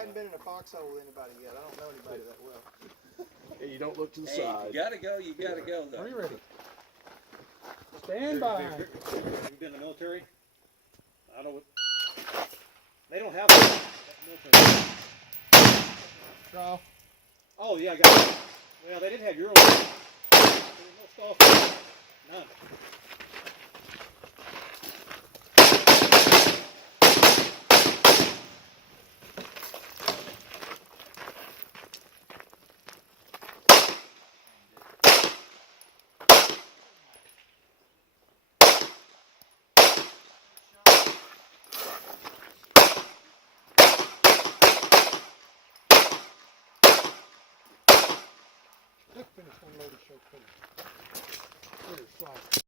hadn't been in a foxhole with anybody yet. I don't know anybody that well. Hey, you don't look to the Hey, side. if you gotta go, you gotta go though. Are you ready? Stand by. Have you been in the military? I know what. They don't have that military. Draw. Oh yeah, I got it. Well, they didn't have your own. There was no stall. None. Let's finish one load of show. Here, slide.